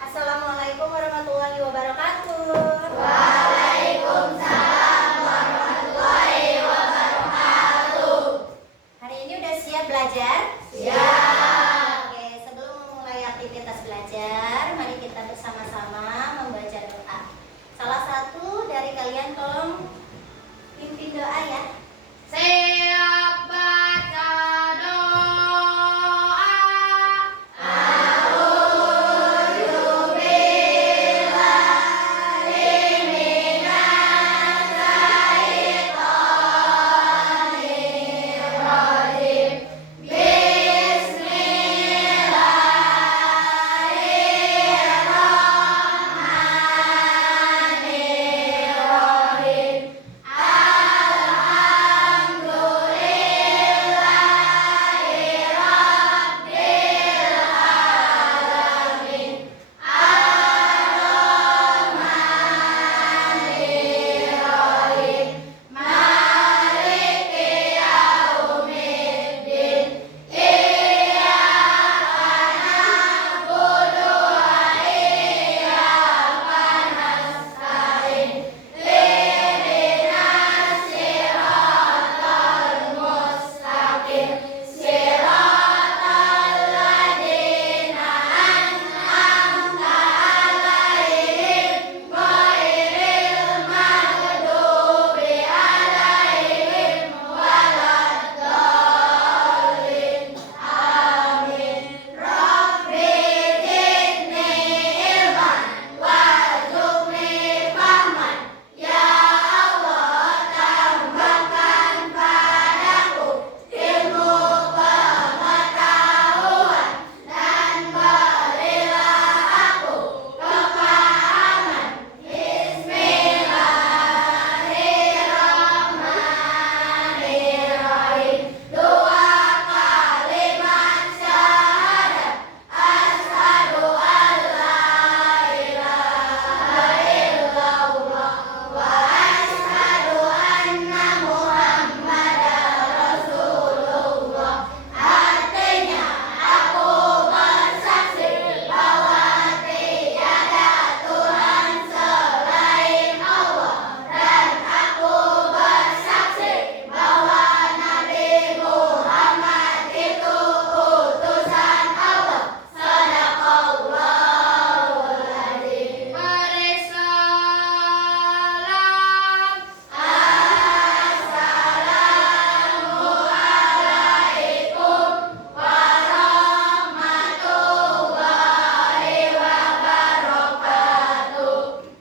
Assalamualaikum warahmatullahi wabarakatuh. Waalaikumsalam warahmatullahi wabarakatuh. Hari ini udah siap belajar? Siap. Oke, sebelum memulai aktivitas belajar, mari kita bersama-sama membaca doa. Salah satu dari kalian tolong pimpin doa ya. Siap baca doa.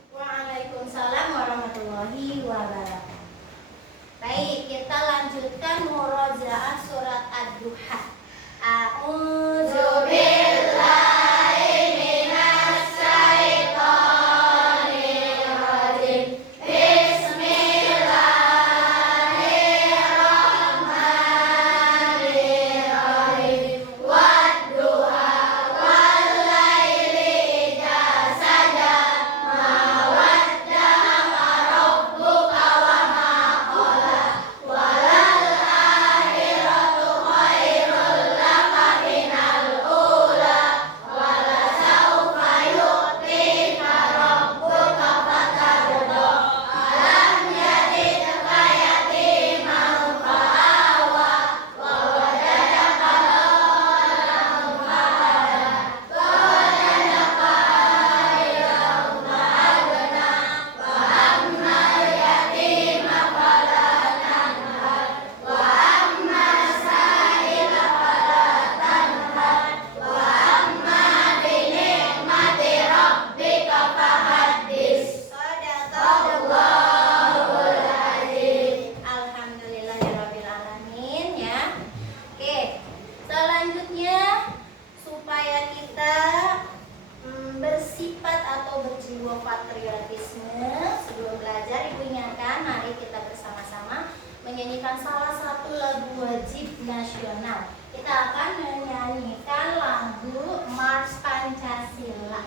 Waalaikumsalam warahmatullahi wabarakatuh. Baik, kita lanjutkan murojaah surat Ad-Duha. A'udzu Billahi minas syaitonir rajim. Bismillahirrahmanirrahim. Wadduha wal laili idza saja. Ma wadda'aka rabbuka wa ma qala. Walal akhiratu khairul laka minal ula. Wala sawfa yu'tika rabbuka fatarda. Alam yajidka yatiman fa'awa. Wa wajadaka dhalan fahada. Wa wajadaka a'ilan fa'agna. Fa ammal yatima fala tanhar. Wa ammal sa'ila fala tanhar. Wa amma bi ni'mati rabbika fahaddits. Shadaqallahul azim. Alhamdulillahirrabbilalamin ya. Oke, selanjutnya supaya kita bersifat atau berjiwa patriotisme, sebelum belajar ibu ingatkan, mari kita bersama-sama menyanyikan salah satu lagu wajib nasional. Kita akan menyanyikan lagu Mars Pancasila.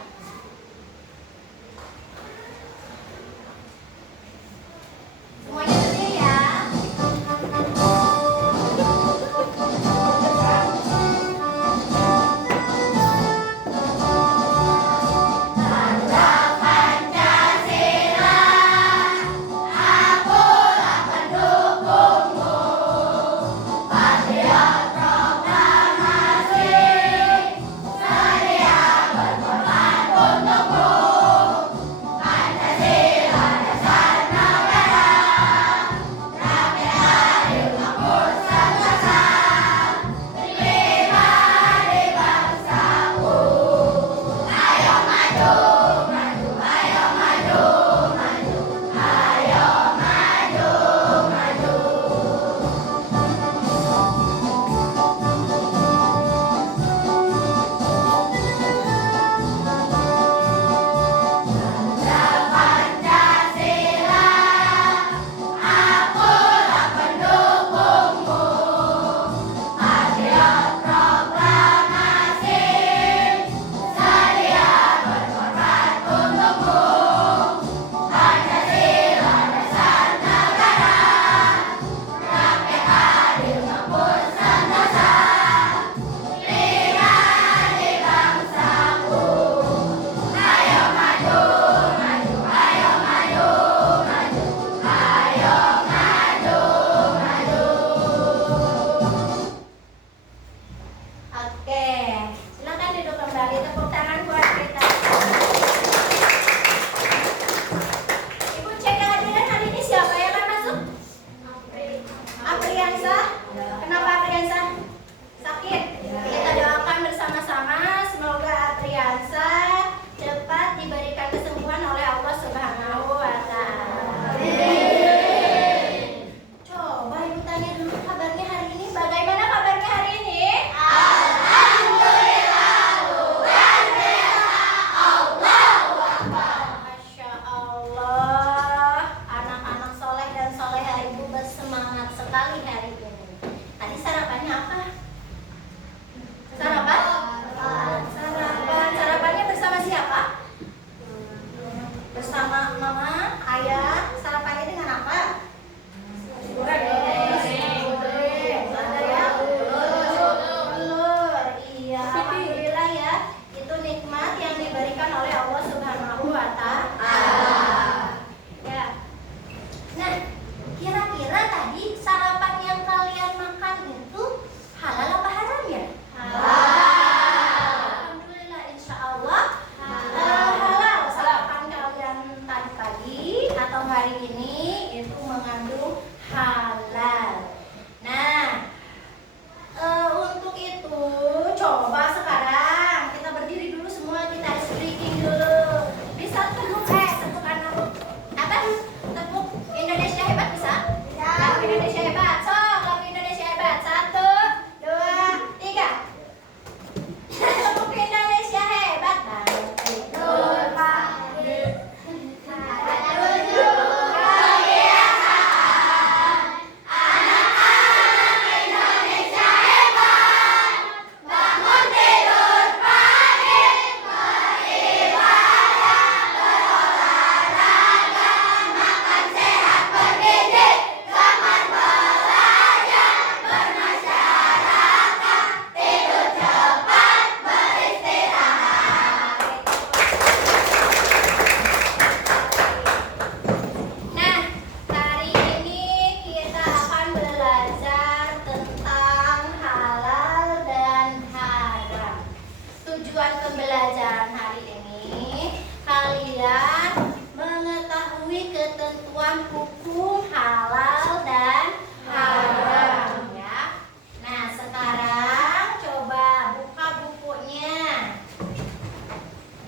tujuan pembelajaran hari ini kalian mengetahui ketentuan hukum halal dan haram ya. Nah, sekarang coba buka bukunya.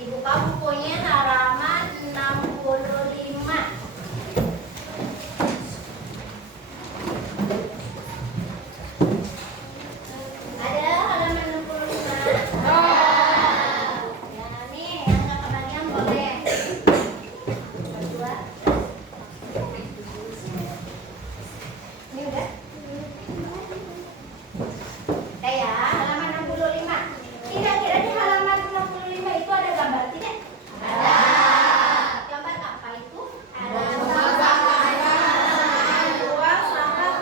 Dibuka bukunya halaman 65. Ada halaman 65? Ya, nih yang nggak kebagian boleh. Berdua. Ini udah? Oke ya, halaman 65. Kira-kira di halaman 65 itu ada gambar tidak? Ada. Gambar apa itu? Membuang sampah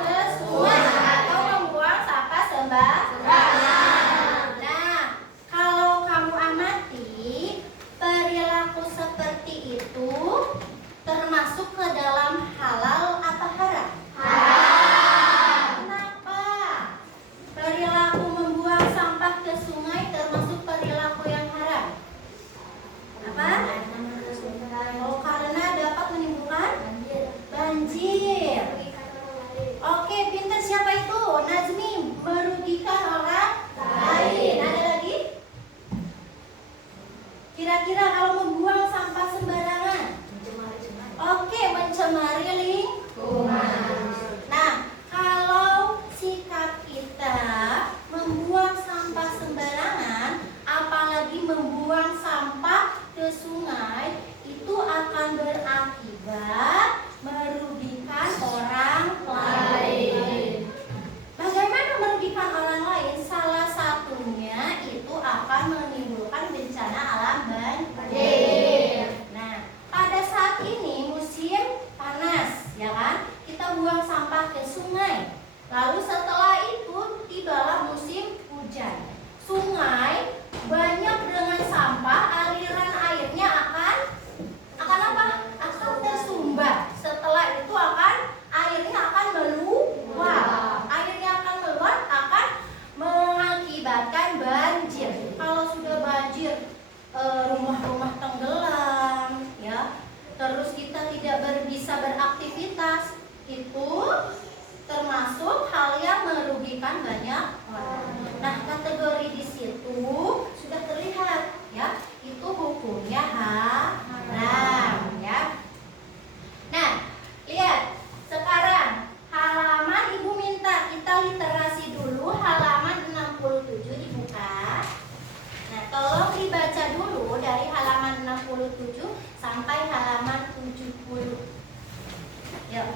ke sungai atau membuang sampah sembarangan. Nah, kalau kamu amati perilaku seperti itu termasuk ke dalam halal apa haram? Haram. Kenapa? Perilaku membuang sampah ke sungai termasuk perilaku yang haram. Apa? Oh, karena dapat menimbulkan banjir. Oke, pintar siapa itu? Nazmi, merugikan orang lain. Ada lagi? Kira-kira kalau membuang sampah sembarangan? Oke, mencemari lingkungan. Nah, kalau sikap kita membuang sampah sembarangan, apalagi membuang sampah ke sungai, itu akan berakibat merugikan orang lain. Bagaimana merugikan orang lain? Salah satunya itu akan menimbulkan bencana alam banjir. Nah, pada saat ini musim panas, ya kan? Kita buang sampah ke sungai. Lalu setelah itu tibalah musim hujan. Sungai banyak dengan sampah, aliran airnya akan apa? Akan tersumbat. Setelah itu airnya akan meluap. Airnya akan meluap akan mengakibatkan banjir. Kalau sudah banjir, rumah-rumah tenggelam, ya. Terus kita tidak bisa beraktivitas, itu termasuk hal yang merugikan banyak orang. Nah, kategori di situ sudah terlihat, ya. Itu hukumnya haram, ya. Nah, lihat sekarang halaman ibu minta kita literasi dulu halaman 67 dibuka. Nah, tolong dibaca dulu dari halaman 67 sampai halaman 70. Yuk.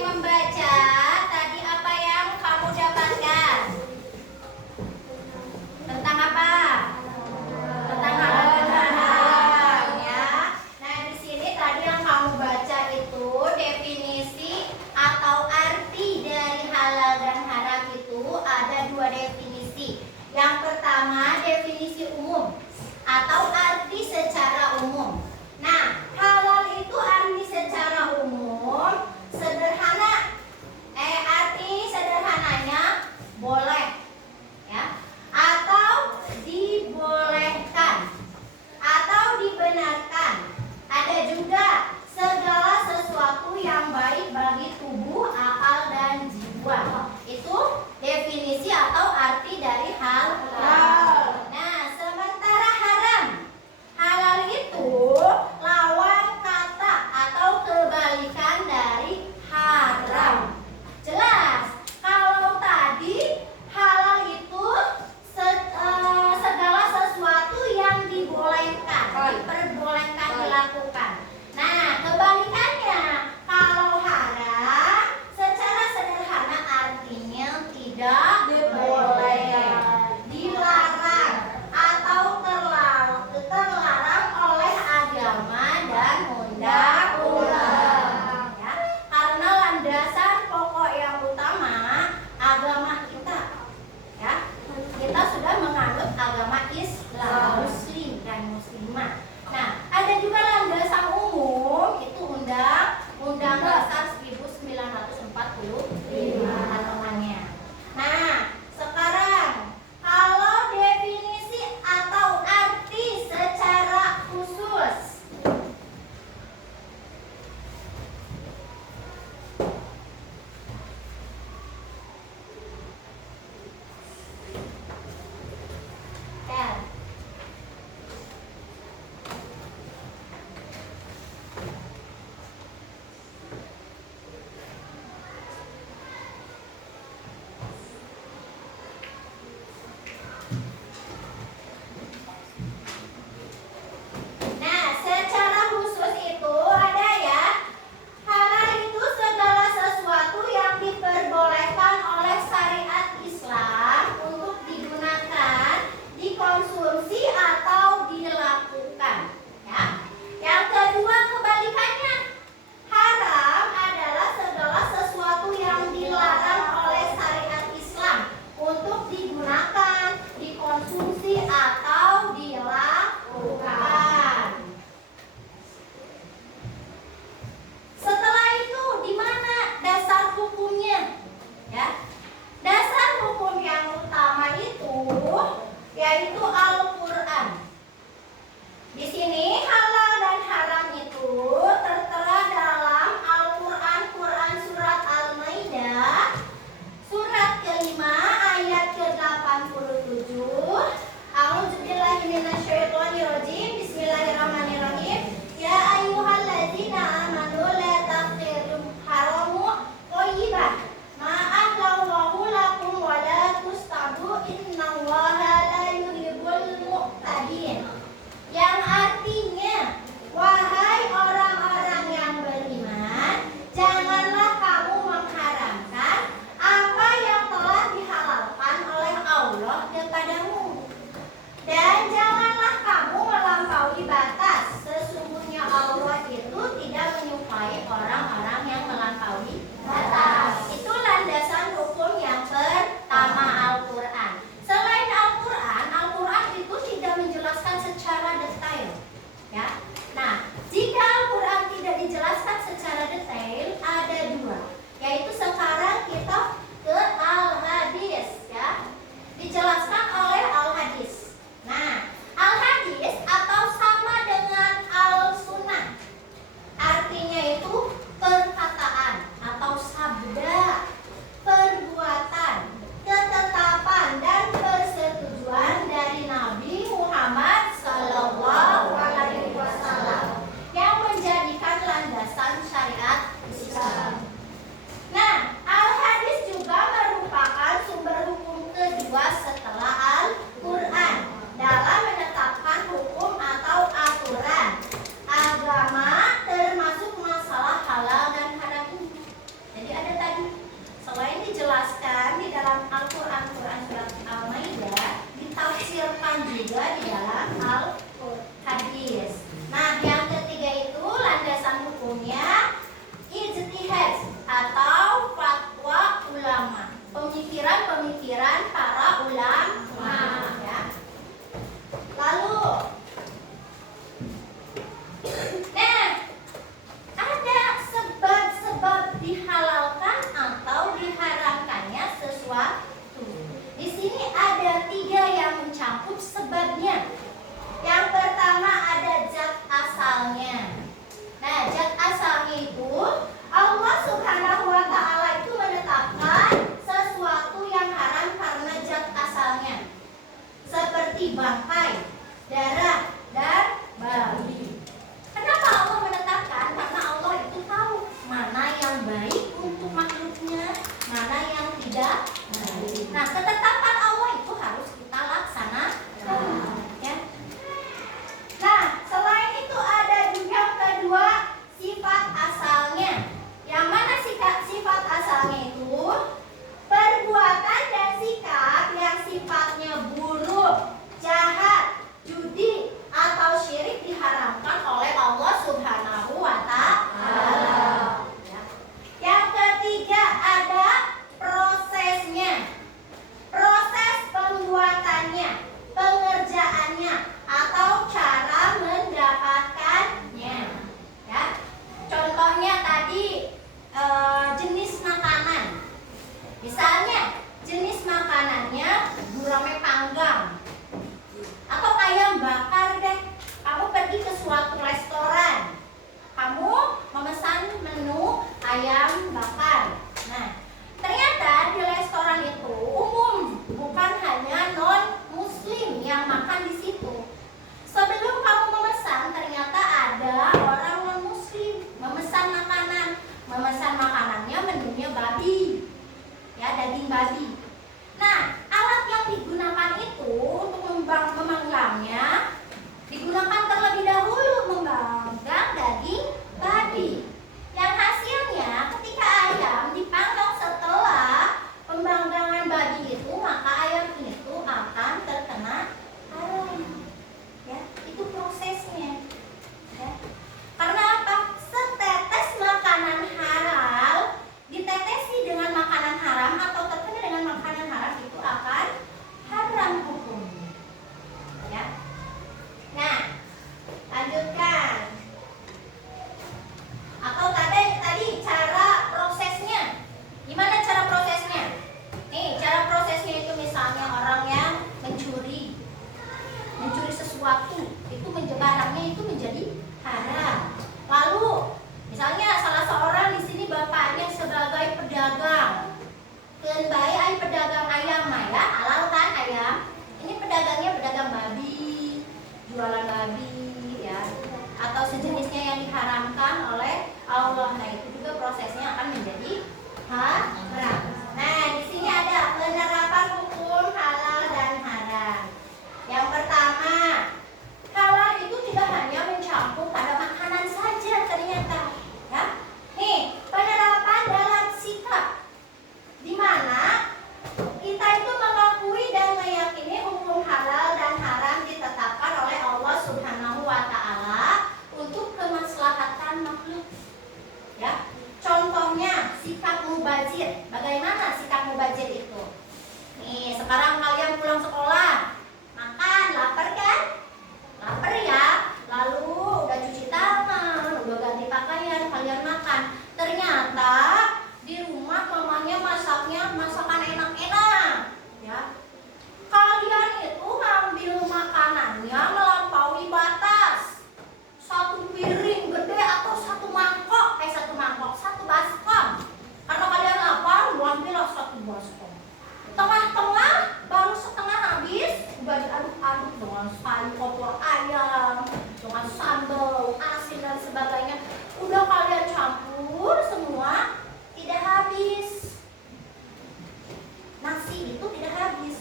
mulai membaca, tadi apa yang kamu dapatkan? Tentang apa? Tentang halal dan haram, ya. Nah, di sini tadi yang kamu baca itu definisi atau arti dari halal dan haram itu ada dua definisi. Yang pertama definisi umum atau arti secara umum. Nah, halal itu arti secara umum sederhana jenis makanan. Misalnya jenis makanannya gurame panggang atau ayam bakar deh. Kamu pergi ke suatu restoran, kamu memesan menu ayam bakar. Nah, ternyata di restoran itu umum, bukan hanya non muslim yang makan di situ. Sebelum kamu memesan, ternyata ada orang non muslim memesan makanannya menunya babi, ya, daging babi. Nah, alat yang digunakan itu untuk memanggangnya digunakan terlebih dahulu memanggang daging babi. Yang hasilnya ketika ayam dipanggang setelah pembanggangan babi itu, maka ayam itu akan terkena haram. Ya, itu prosesnya. Ya. Karena apa? Setetes makanan halal ditetesi dengan makanan haram atau terkena dengan makanan haram itu akan haram hukumnya. Ya. Nah, lanjutkan. Atau tadi cara prosesnya. Gimana cara prosesnya? Nih, cara prosesnya itu misalnya orang yang mencuri sesuatu, itu barangnya itu menjadi haram. Lalu, misalnya salah seorang di sini bapaknya sebagai pedagang. Kenbai ay pedagang ayam ya, halal kan ayam? Ini pedagangnya pedagang babi, jualan babi ya, atau sejenisnya yang diharamkan oleh Allah. Nah, itu juga prosesnya akan menjadi haram. Nah, di sini ada penerapan hukum halal dan haram. Yang pertama, halal itu tidak hanya mencakup pada makanan saja ternyata, ya. Nih, penerapan dalam sikap, di mana kita itu mengakui dan meyakini hukum halal dan haram ditetapkan oleh Allah Subhanahu wa Ta'ala untuk kemaslahatan makhluk. Ya. Contohnya sikap mubazir. Bagaimana sikap mubazir itu? Nih, sekarang kalian pulang sekolah, makan, lapar kan? Lapar ya. Lalu udah cuci tangan, udah ganti pakaian, kalian makan. Ternyata di rumah mamanya masaknya masakan enak-enak, ya. Kalian itu ngambil makanannya melampaui batas. Satu piring gede atau satu mangkok, satu baskom. Karena kalian lapar, ambillah satu baskom. Tengah-tengah baru setengah habis, udah diaduk-aduk dengan sayur opor ayam, dengan sambal, asin dan sebagainya. Udah kalian campur semua, tidak habis. Nasi itu tidak habis,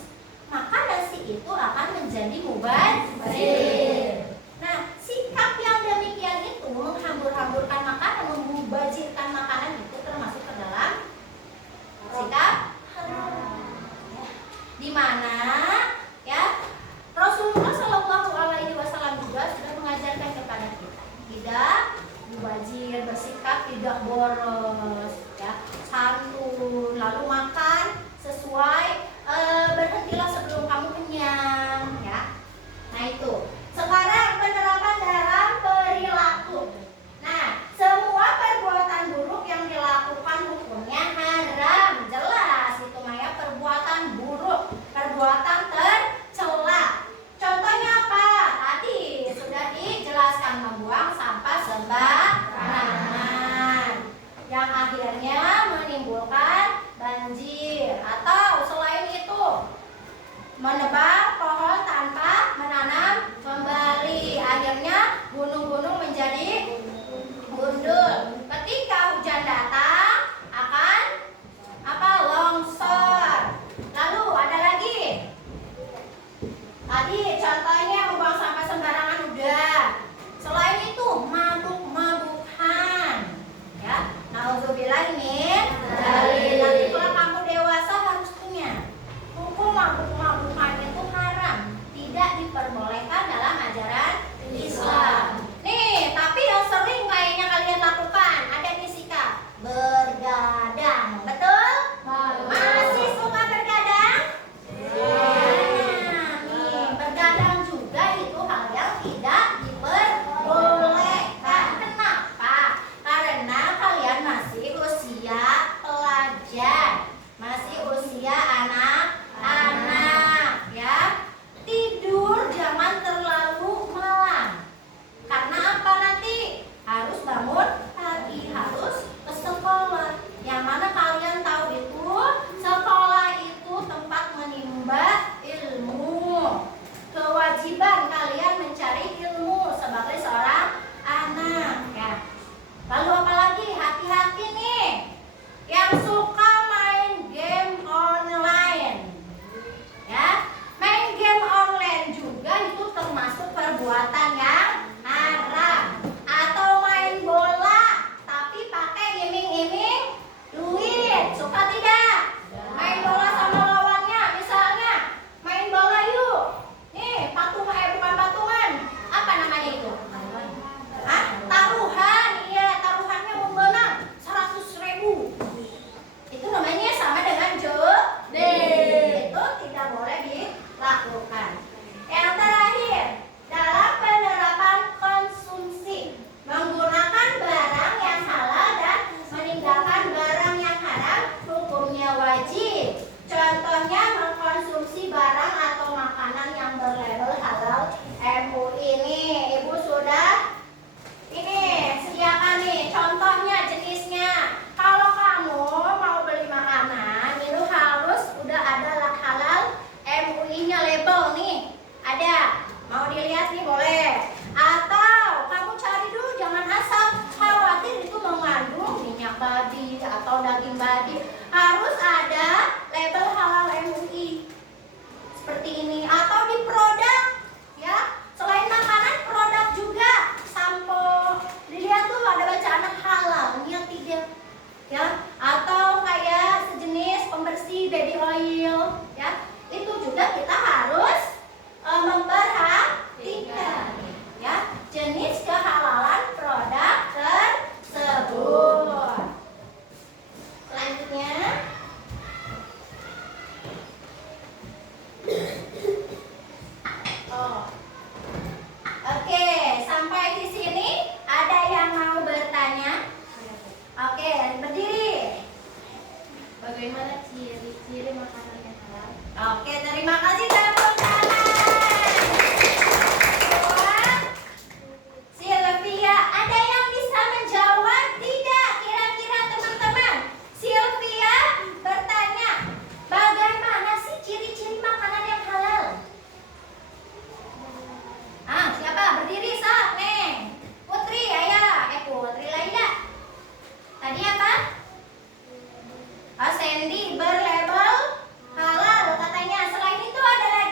maka nasi itu akan menjadi mubazir. Nah, sikap yang demikian itu menghambur-hamburkan makanan, membazirkan makanan itu termasuk ke dalam sikap haram. Ya. Di mana ya Rasulullah Shallallahu Alaihi Wasallam juga sudah mengajarkan kepada kita tidak mubazir, bersikap tidak boros, ya, santun, lalu makan sesuai, berhentilah sebelum kamu kenyang, ya. Nah, itu. Sekarang penerapan dalam perilaku. Nah, semua perbuatan buruk yang dilakukan hukumnya haram. Jelas itu Maya, perbuatan buruk, perbuatan tercela. Contohnya apa? Tadi sudah dijelaskan, membuang sampah sembarangan yang akhirnya menimbulkan banjir, atau selain itu menebang pohon tanpa menanam kembali, akhirnya gunung-gunung menjadi gundul. Ketika hujan datang akan apa? Longsor. Lalu ada lagi. Tadi contohnya membuang sampah sembarangan udah. Selain itu mabuk-mabukan. Ya, nauzubillah min dzalik. Nanti kalau kamu dewasa harus punya hukum mabuk-mabukan itu haram, tidak diperbolehkan dalam ajaran Islam. Nih, sapi atau daging babi harus ada label halal MUI seperti ini. Atau di produk ya, selain makanan produk juga sampo, dilihat tuh ada bacaan halal, ini yang tidak ya. Atau kayak sejenis pembersih baby oil ya, itu juga kita harus memperhatikan ya jenis kehalalan produk tersebut. Selanjutnya oke, sampai di sini ada yang mau bertanya? Oke, berdiri. Bagaimana ciri-ciri makanan yang halal? Oke, terima kasih tepuk tangan. Buat Sylvia, ada yang bisa menjawab tidak? Kira-kira teman-teman, Sylvia bertanya, bagaimana sih ciri-ciri makanan yang halal? Siapa? Berdiri, sok, Neng. Putri, ayah. Putri Laila. Tadi apa? Sandy berlabel halal katanya. Selain itu ada lagi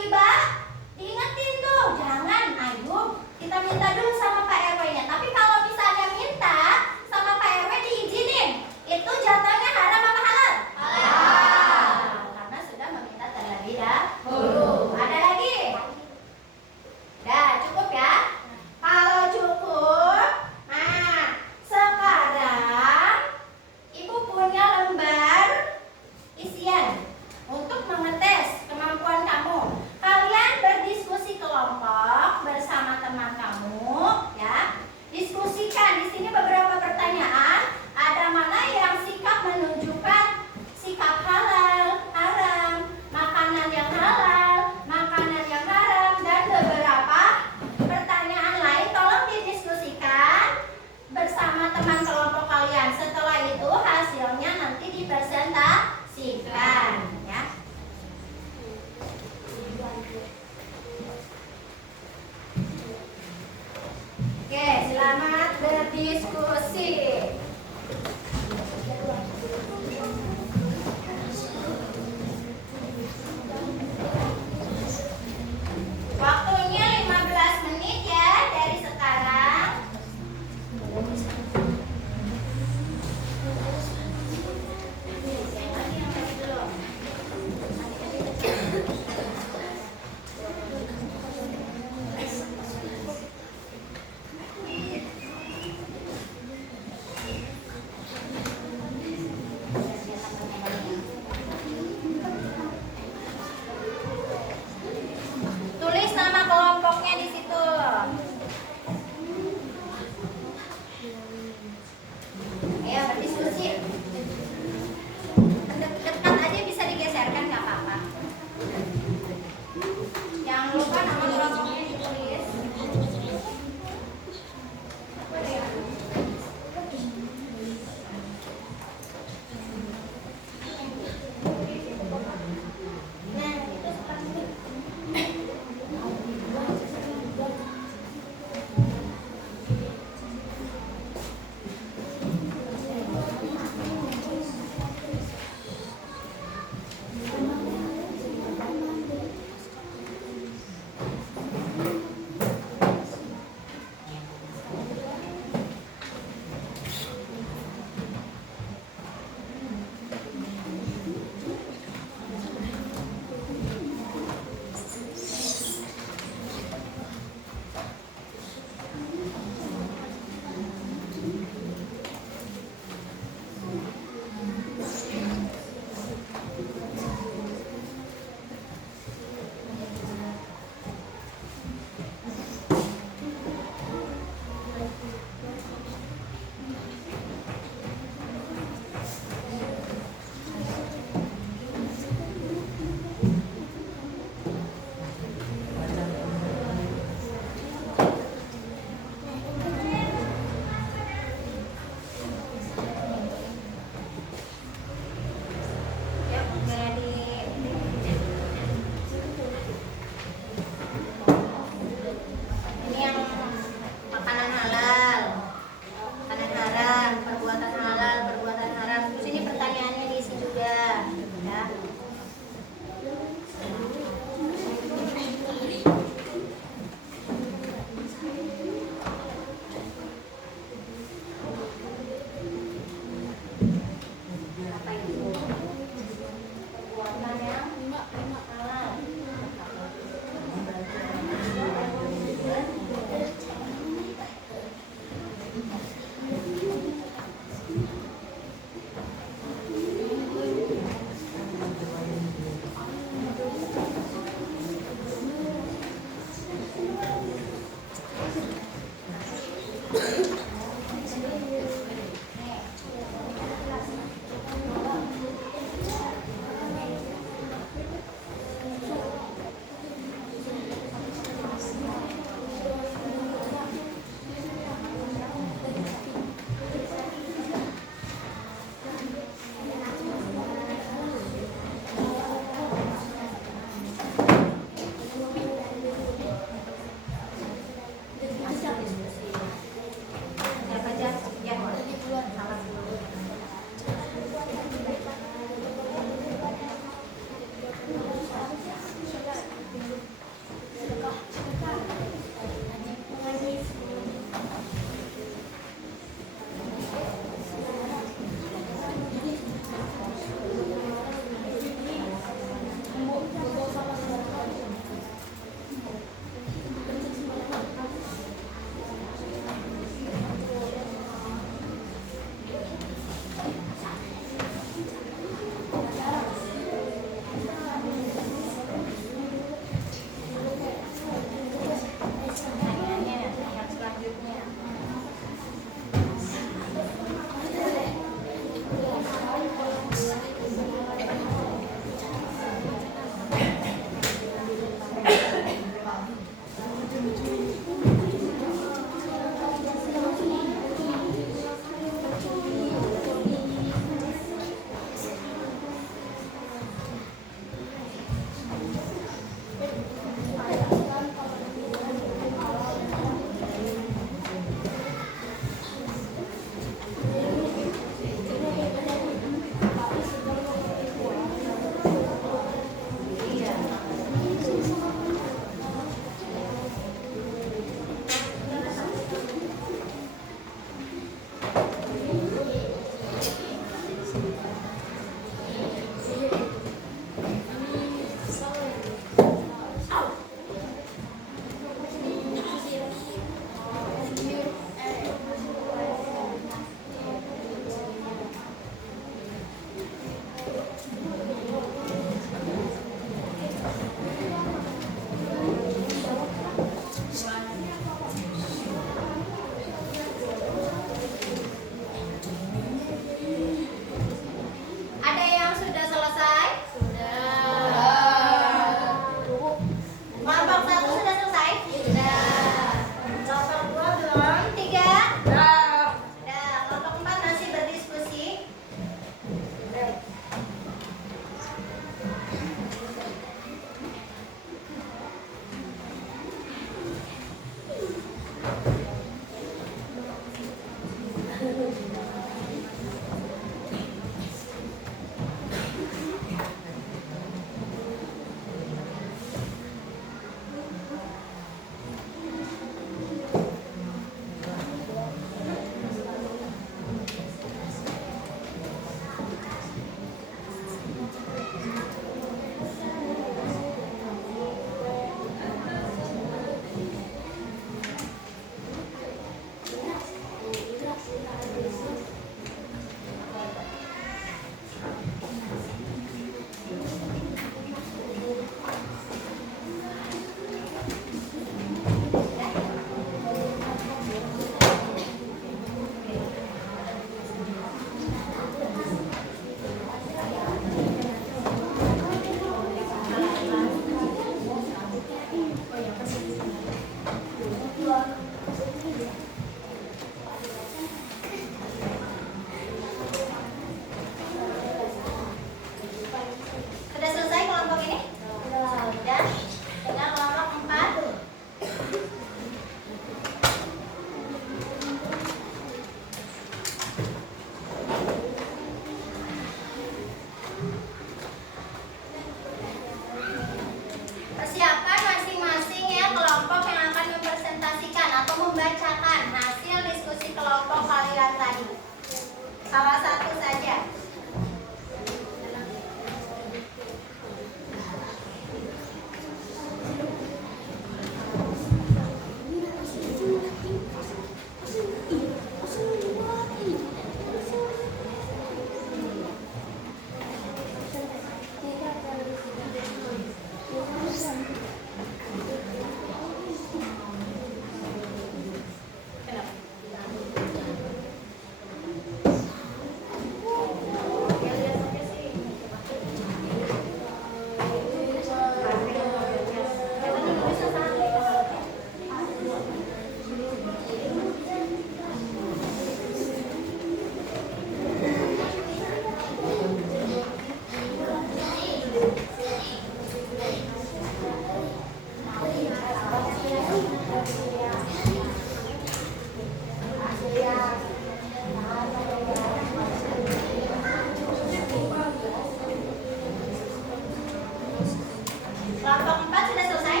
Kelompok 4 sudah selesai?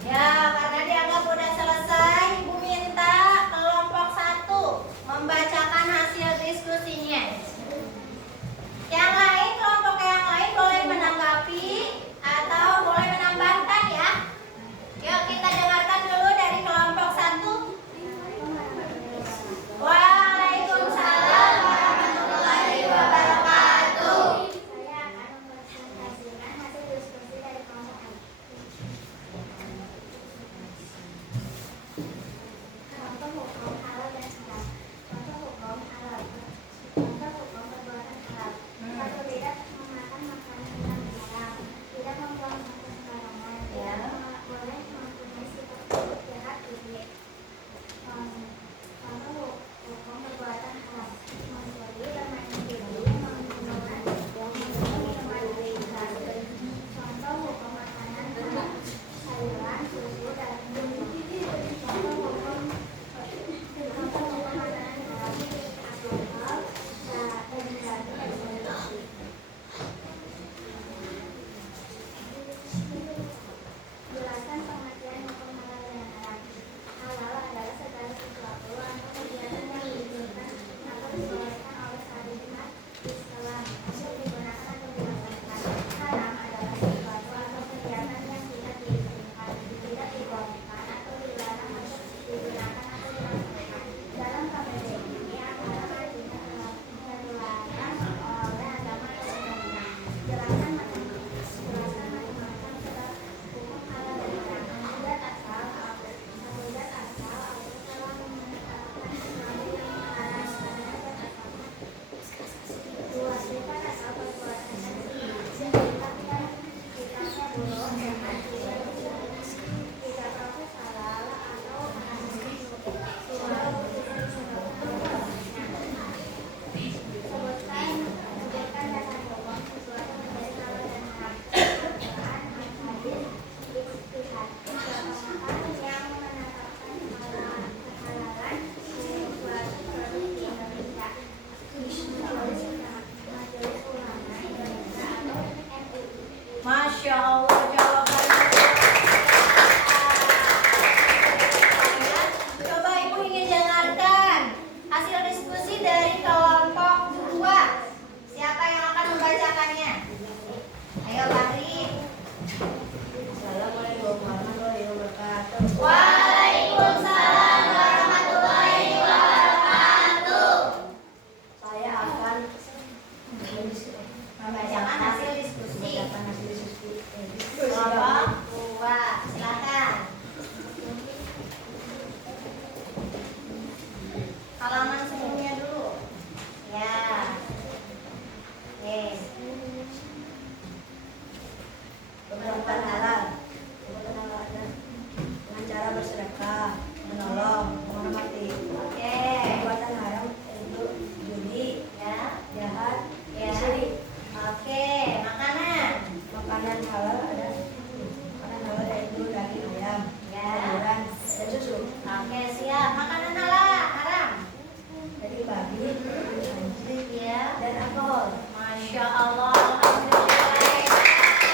Ya, karena dianggap udah selesai, Ibu minta kelompok 1 membacakan hasil diskusinya. Yang lain, kelompok yang lain boleh menanggapi atau boleh menambahkan ya. Yuk kita dengarkan dulu dari kelompok 1. Waalaikumsalam warahmatullahi wabarakatuh. Saya akan mempresentasikan hasil diskusi dari kelompok A. Kelompok hukum halal dan haram. Kelompok hukum halal. Kelompok hukum perbuatan halal. Kalau tidak memakan makanan yang haram, tidak membuang makanan sembarangan, tidak boleh mempunyai sifat jahat iri. Kelompok hukum perbuatan halal. Mencuri, bermain judi, membunuh, minuman berkeras. Contoh hukum makanan halal. Sayuran, susu, daging. Contoh hukum makanan halal. Alkohol, dan daging. Jelaskan pengertian hukum halal dan haram. Halal adalah segala sesuatu atau kegiatan yang diizinkan atau dibolehkan oleh syariat Islam untuk digunakan atau dilakukan. Haram adalah sesuatu atau kegiatan yang tidak diizinkan, tidak dibolehkan atau dilarang untuk digunakan atau dilakukan. Dalam KBBI ini adalah artinya terlarang oleh agama atau undang-undang. Jelaskan macam-macam hukum halal dan haram. Zat asal telah menetapkan sesuatu yang haram karena zat asal. Dua sifat asal perbuatan sifatnya buruk dan tidak proses halal atau haram. Sebutkan dasar hukum sesuatu menjadi halal dan haram. Quran, hadis, ijtihad. Contohkan yang menetapkan kehalalan sesuatu produk di Indonesia. Majelis Ulama Indonesia atau MUI. Masya Allah, jawabannya. Coba Ibu ingin dengarkan hasil diskusi dari kelompok 2. Siapa yang akan membacakannya? Ayo Fahri. Assalamualaikum warahmatullahi wabarakatuh. Waalaikumsalam warahmatullahi wabarakatuh. Saya akan Membacakan hasil diskusi. membacakan hasil diskusi. Kelompok 2, silakan. Halaman sebelumnya dulu. Ya. Oke. Perbuatan halal. Perbuatan halal ada dengan cara bersedekah, menolong, menghormati. Oke. Perbuatan haram itu judi, Ya. jahat, Ya. syirik. Oke, makanan. Makanan halal ada makanan halal yaitu daging ayam, Ya. sayuran, dan susu. Oke, siap. Makanan halal, haram. Daging babi, anjing, Ya. dan alkohol. Masya Allah, alhamdulillah.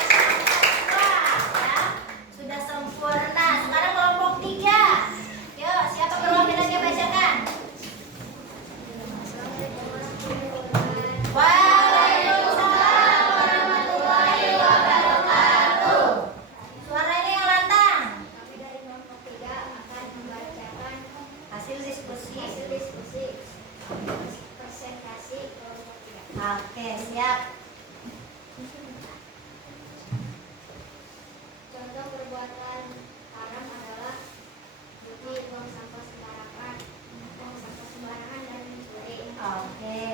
Oke, siap. Contoh perbuatan haram adalah buang sampah sembarangan dan mencuri. Oke.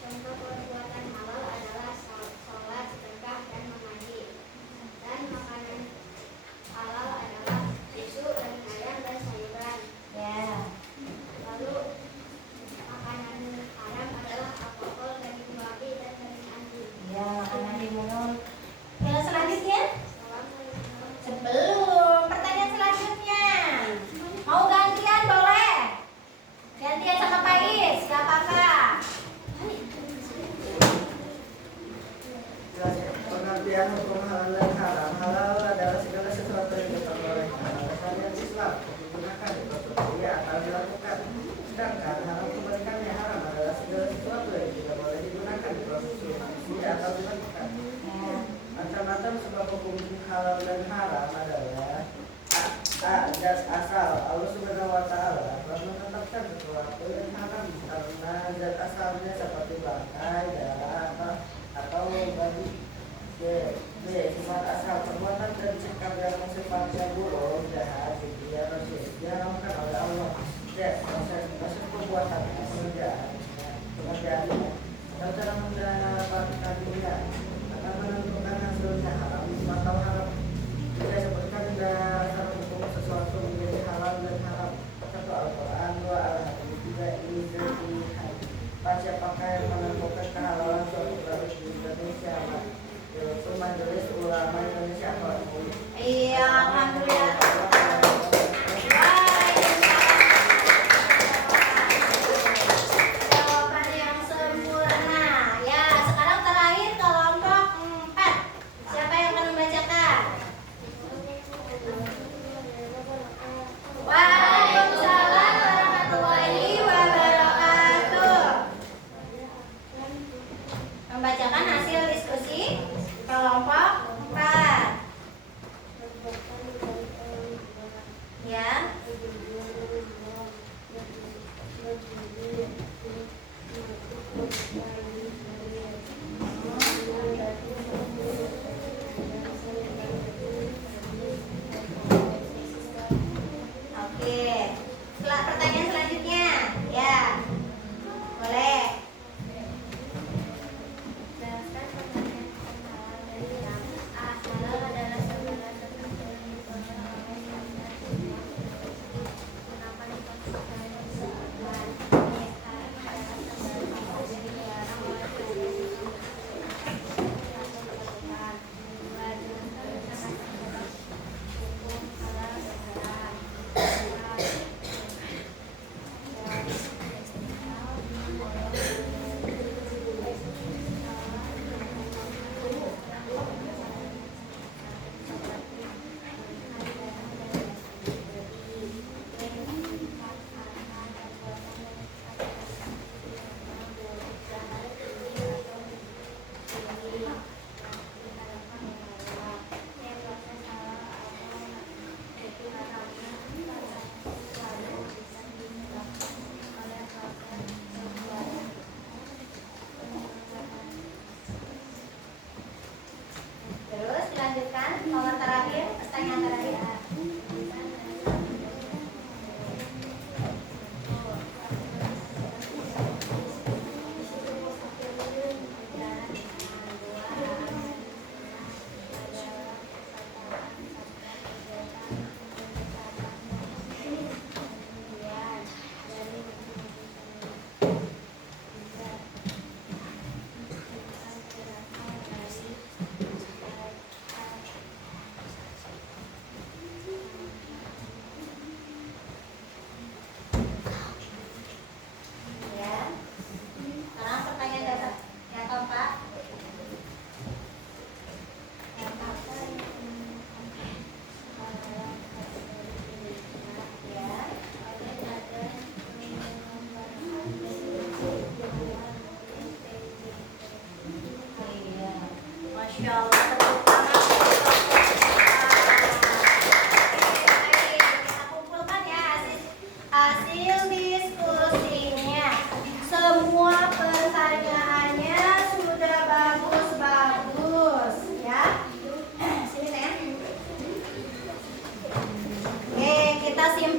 Contoh perbuatan halal adalah sholat, sedekah, dan mengaji. Dan makanan halal adalah susu, daging ayam, dan sayuran. Ya. Lalu makanan haram adalah alkohol, daging babi, dan daging anjing. Ya, makanan diminum. Yang selanjutnya? Assalamualaikum. Sebelum pertanyaan selanjutnya, mau gantian boleh? Gantian sama Pais, gak apa-apa. Pengertian hukum halal dan haram. Halal adalah segala sesuatu yang diperbolehkan oleh syariat Islam untuk digunakan, dikonsumsi atau dilakukan. Sedangkan haram kebalikannya, haram adalah segala sesuatu yang tidak boleh digunakan, dikonsumsi atau dilakukan. Macam-macam sebab hukum halal dan haram adalah zat asal. Allah Subhanahu wa taala telah menetapkan sesuatu yang haram karena zat asalnya seperti bangkai, darah atau baju. B. Sifat asal perbuatan dan sikap yang sifatnya buruk, jahat, keji atau syirik diharamkan oleh Allah. C. Proses perbuatannya, pengerjaannya atau cara mendapatkan dunia akan menentukan hasilnya haram atau haram. Tidak sebutkan dasar hukum sesuatu menjadi halal dan haram. 1. Al-Quran, 2. Al-Hadis, 3. Ijtihad. 4. Siapakah yang menentukan kehalalan suatu produk di Indonesia? Yaitu Majelis Ulama Indonesia atau MUI. Iya, alhamdulillah. Jawaban yang sempurna. Ya, sekarang terakhir kelompok 4. Siapa yang akan membacakan? Waalaikumsalam warahmatullahi wabarakatuh. Membacakan hasil diskusi kelompok 4. Ya. Oke. Pertanyaan selanjutnya. Ya. Boleh. Jelaskan pengertian hukum halal dan haram. A. Halal adalah segala sesuatu yang diperbolehkan oleh syariat Islam untuk digunakan, dikonsumsi dan dilakukan. B. Haram adalah segala sesuatu yang dilarang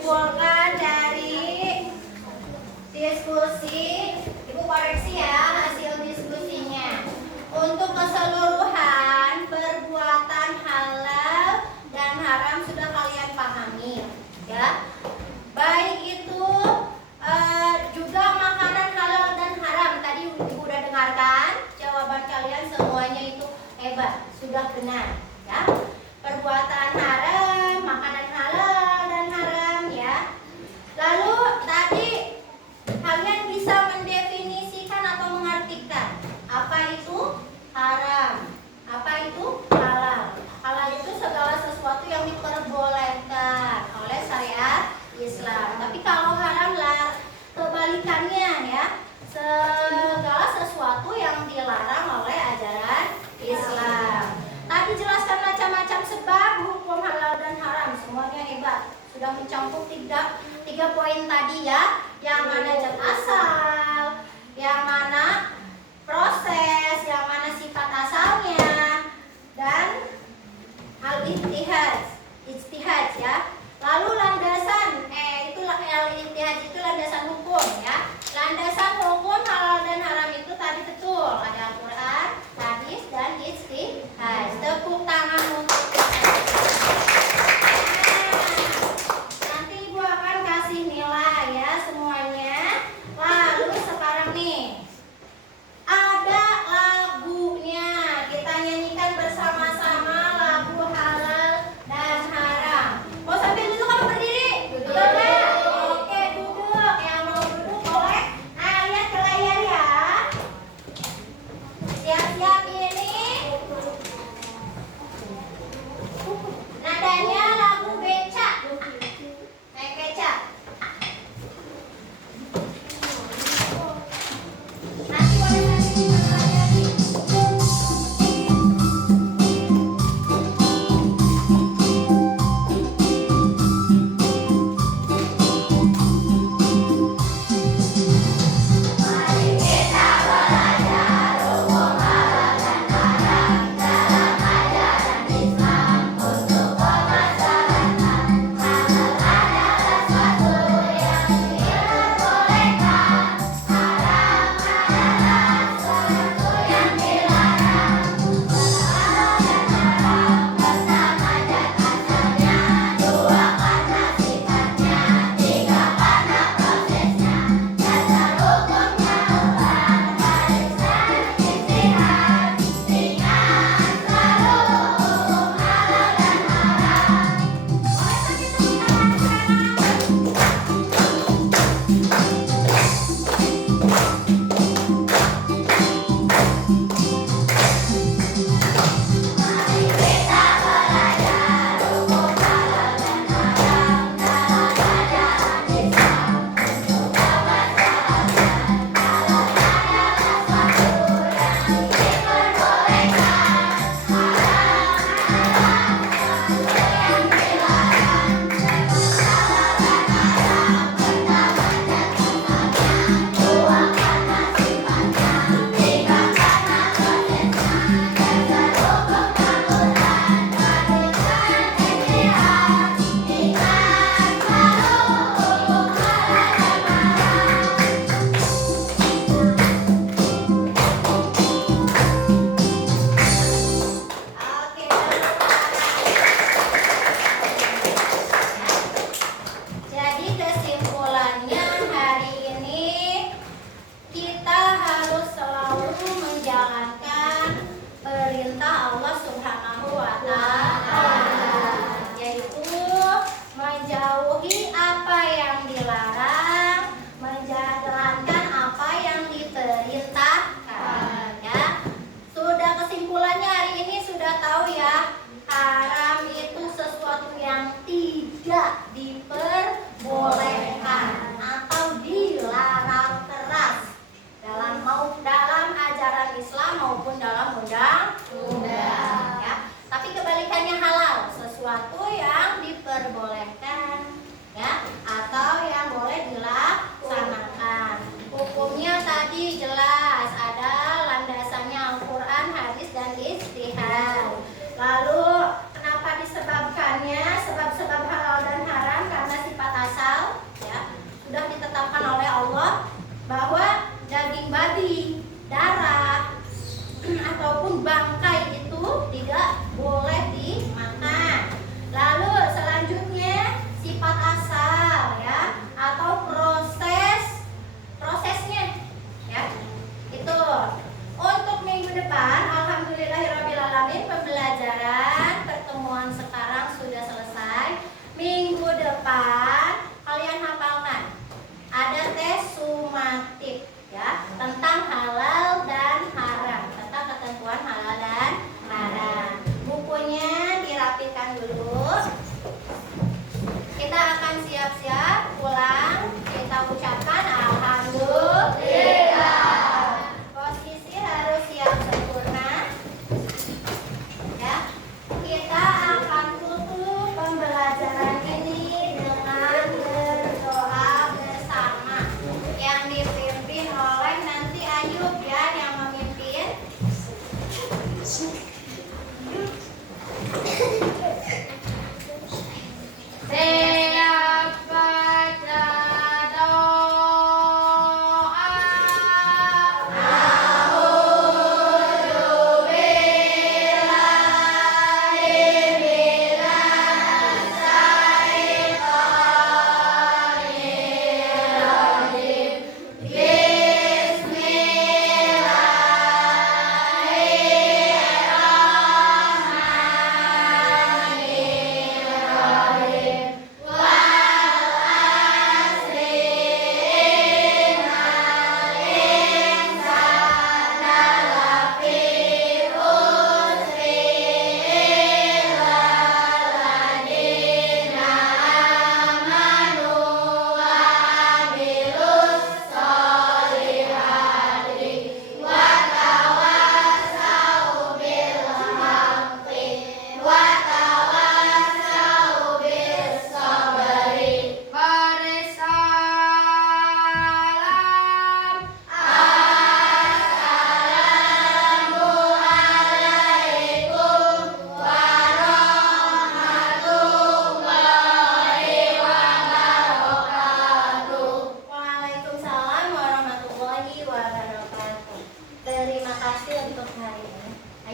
simpulkan dari diskusi, Ibu koreksi ya hasil diskusinya. Untuk keseluruhan perbuatan halal dan haram sudah kalian pahami ya. Baik itu juga makanan halal dan haram. Tadi Ibu udah dengarkan jawaban kalian semuanya itu hebat, sudah benar ya. Perbuatan haram, makanan halal dan haram ya. Lalu tadi kalian bisa mendefinisikan atau mengartikan apa itu haram, apa itu halal. Halal itu segala sesuatu yang diperbolehkan oleh syariat Islam. Tapi kalau haram lah kebalikannya ya, segala sesuatu yang dilarang oleh ajaran Islam. Tadi jelas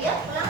Yuk, pulang.